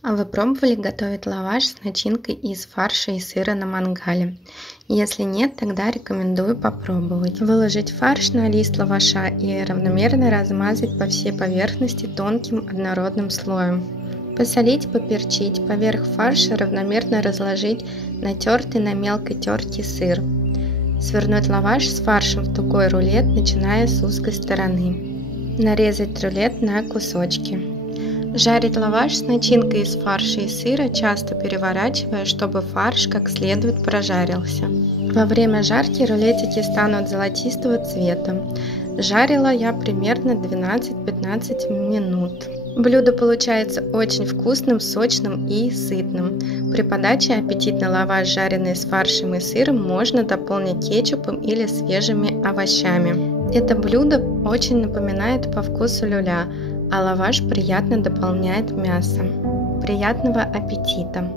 А вы пробовали готовить лаваш с начинкой из фарша и сыра на мангале? Если нет, тогда рекомендую попробовать. Выложить фарш на лист лаваша и равномерно размазать по всей поверхности тонким однородным слоем. Посолить, поперчить, поверх фарша равномерно разложить натертый на мелкой терке сыр. Свернуть лаваш с фаршем в тугой рулет, начиная с узкой стороны. Нарезать рулет на кусочки. Жарить лаваш с начинкой из фарша и сыра, часто переворачивая, чтобы фарш как следует прожарился. Во время жарки рулетики станут золотистого цвета. Жарила я примерно 12-15 минут. Блюдо получается очень вкусным, сочным и сытным. При подаче аппетитный лаваш, жареный с фаршем и сыром, можно дополнить кетчупом или свежими овощами. Это блюдо очень напоминает по вкусу люля, а лаваш приятно дополняет мясо. Приятного аппетита!